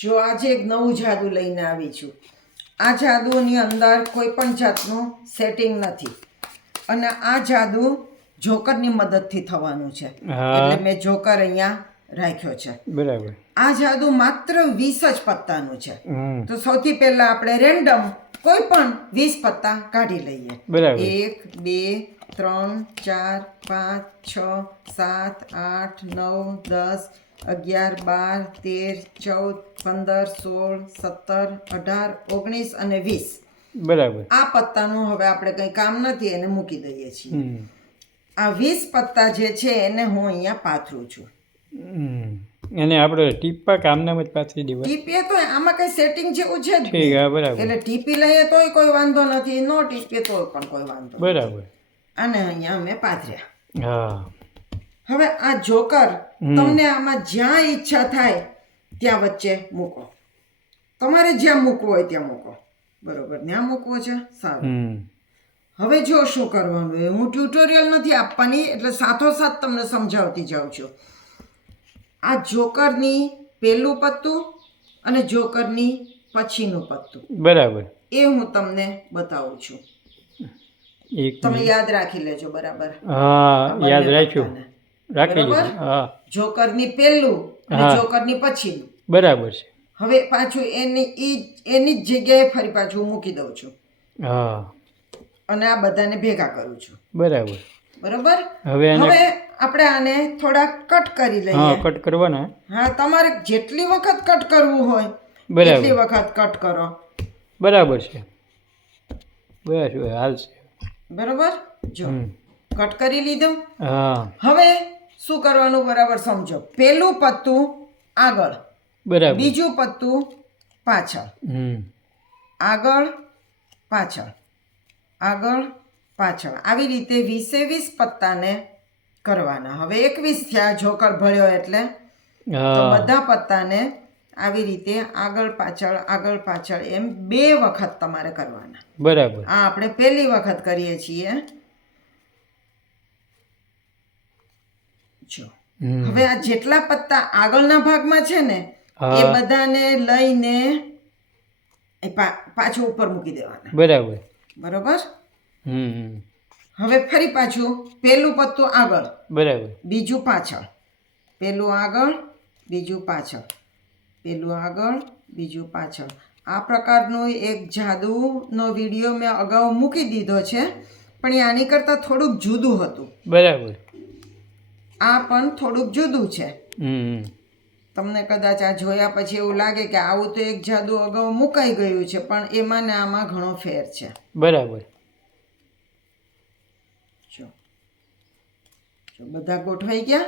જો આજે એક નવું જાદુ લઈને આવી છું. આ જાદુની અંદર કોઈ પણ જાતનું સેટિંગ નથી. અને આ જાદુ જોકરની મદદથી થવાનું છે. એટલે મેં જોકર અહીંયા રાખ્યો છે. બરાબર. આ જાદુ માત્ર વીસ જ પત્તાનું છે. તો સૌથી પહેલા આપણે રેન્ડમ કોઈ પણ વીસ પત્તા કાઢી લઈએ. એક બે ત્રણ ચાર પાંચ છ સાત આઠ નવ દસ અગિયાર બાર તેર ચૌદ પંદર સોળ સત્તર અઢાર ઓગણીસ અને વીસ. બરાબર. આ પત્તાનું હવે આપણે કંઈ કામ નથી એને મૂકી દઈએ છીએ. આ વીસ પત્તા જે છે એને હું અહીંયા પાથરું છું. અને આપણે ટીપા કામનામાં જ પાથરી દેવા. ટીપીએ તો આમાં કઈ સેટિંગ જેવું છે ઠીક હા બરાબર. એટલે ટીપી લઈએ તોય કોઈ વાંધો નથી નો ટીપીએ તોય પણ કોઈ વાંધો બરાબર. અને અહીંયા અમે પાથર્યા. હા. હવે આ જોકર તમને આમાં જ્યાં ઈચ્છા થાય ત્યાં વચ્ચે મૂકો. તમારે જ્યાં મૂકવો હોય ત્યાં મૂકો. બરોબર ત્યાં મૂકવો છે? સારું. હવે જો શું કરવાનું હું ટ્યુટોરિયલ નથી આપવાની એટલે સાથોસાથ તમને સમજાવતી જાઉં છું. આ જોકરની પહેલું પત્તું અને જોકરની પછીનું પત્તું. બરાબર. એ હું તમને બતાવું છું. તમે યાદ રાખી લેજો બરાબર? હા યાદ રાખ્યું. રાખી લીધું હા. જોકરની પહેલું અને. જોકરની પછીનું. બરાબર છે. હવે પાછું એની ઈ એની જ જગ્યાએ ફરી પાછું મૂકી દઉં છું. હા. અને આ બધાને ભેગા કરું છું. બરાબર. બરાબર? હવે હવે આપણે આને થોડા કટ કરી હા કટ કરવાના. હા તમારે જેટલી વખત કટ કરવું હોય બરાબર. એટલી વખત કટ કરો. બરાબર છે. બસ હાલ છે. બરાબર? જો કટ કરી લીધું. હા. હવે શું કરવાનું બરાબર સમજો. પેલું પત્તું આગળ બરાબર. બીજું પત્તું પાછળ. આગળ પાછળ. આગળ પાછળ. આવી રીતે વીસે વીસ પત્તાને કરવાના. હવે એકવીસ થયા જોકર ભર્યો એટલે. બધા પત્તાને આવી રીતે આગળ પાછળ આગળ પાછળ એમ બે વખત તમારે કરવાના. બરાબર. આ આપણે પહેલી વખત કરીએ છીએ. જો હવે આ જેટલા પત્તા આગળના ભાગમાં છે ને એ બધાને લઈને એ પાછું ઉપર મૂકી દેવાના. બરાબર. બરોબર? હમ. હવે ફરી પાછું પહેલું પત્તું આગળ. બરાબર. બીજું પાછળ. પહેલું આગળ બીજું પાછળ. પહેલું આગળ બીજું પાછળ. આ પ્રકારનો એક જાદુનો વીડિયો મેં અગાઉ મૂકી દીધો છે પણ એ આની કરતાં થોડુંક જુદું હતું. બરાબર. આ પણ થોડુંક જુદું છે. તમને કદાચ આ જોયા પછી એવું લાગે કે આવું તો એક જાદુ અગાઉ મુકાઈ ગયું છે પણ એમાં ને આમાં ઘણો ફેર છે. બરાબર. બધા ગોઠવાઈ ગયા?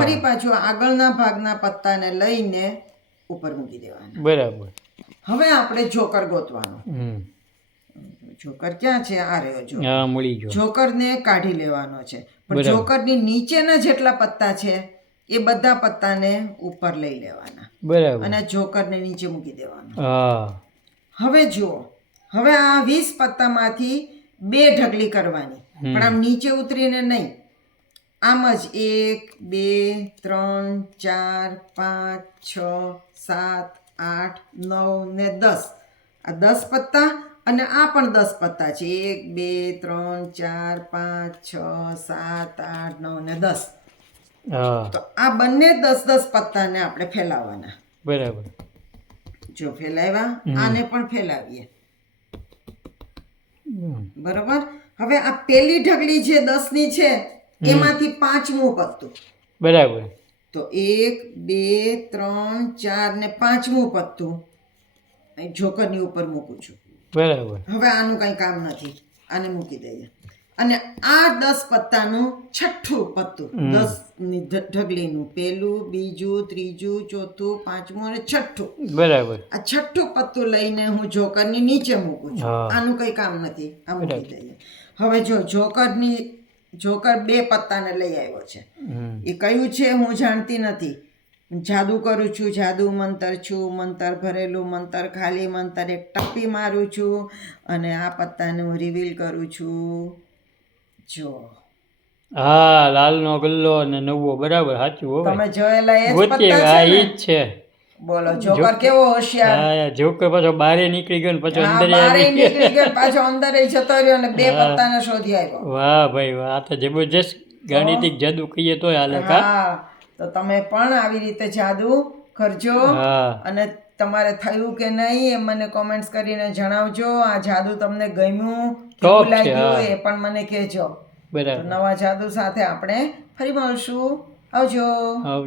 ફરી પાછું આગળના ભાગના પત્તાને લઈને ઉપર મૂકી દેવાના. બરાબર. હવે આપણે જોકર ગોતવાનો. હમ. જોકર ક્યાં છે? આ રહ્યો જો મળી ગયો. જોકરને કાઢી લેવાનો છે. પણ જોકરની નીચેના જેટલા પત્તા છે એ બધા પત્તાને ઉપર લઈ લેવાના. બરાબર. અને જોકરને નીચે મૂકી દેવાનો. હવે જુઓ. હવે આ વીસ પત્તામાંથી બે ઢગલી કરવાની. પણ આમ નીચે ઉતરીને નહીં. આમ જ એક બે ત્રણ ચાર પાંચ છ સાત આઠ નવ ને દસ. આ દસ પત્તા અને આ પણ દસ પત્તા છે. એક બે ત્રણ ચાર પાંચ છ સાત આઠ નવ ને દસ. તો આ બંને દસ દસ પત્તાને આપણે ફેલાવવાના. બરાબર. જો ફેલાવ્યા આને પણ ફેલાવીએ. બરાબર? હવે આ પેલી ઢગલી જે દસની છે એમાંથી પાંચમું પત્તું. બરાબર. તો એક બે ત્રણ ચાર ને પાંચમું પત્તું. અહીં જોકરની ઉપર મૂકું છું. બરાબર. હવે આનું કંઈ કામ નથી. આને મૂકી દઈએ. અને આ દસ પત્તાનું છઠ્ઠું પત્તું દસ ઢગલીનું. પેલું બીજું ત્રીજું ચોથું પાંચમું અને છઠ્ઠું. બરાબર. આ છઠ્ઠું પત્તું લઈને હું જોકરની નીચે મૂકું છું. આનું કંઈ કામ નથી. આ મૂકી દઈએ. હવે જો જોકરની જોકર બે પત્તાને લઈ આવ્યો છે. એ કયું છે હું જાણતી નથી. જાદુ કરું છું જાદુ મંતર છું મંતર ભરેલું મંતર ખાલી મંતર એક ટપ્પી મારું છું અને આ પત્તાને રિવીલ કરું છું. જો. હા લાલનો ગલ્લો અને નવો બરાબર સાચું હોય. તમે જોયેલા એ પત્તા છે જ છે. બોલો જોકર કેવો હોશિયાર? જોકર પાછો બારે નીકળી ગયો ને પાછો અંદર બારે નીકળી ગયો પાછો અંદર જતો રહ્યો અને બે પત્તાને શોધી આવ્યો. વાહ ભાઈ વાહ આ તો જબરજસ્ત ગાણિતિક જાદુ કહીએ તોય હાલે હા. તો તમે પણ આવી રીતે જાદુ કરજો અને તમારે થયું કે નહીં એ મને કોમેન્ટ્સ કરીને જણાવજો. આ જાદુ તમને ગમ્યું કેવું લાગ્યું એ પણ મને કહેજો. નવા જાદુ સાથે આપણે ફરી મળશું. આવજો. આવજો.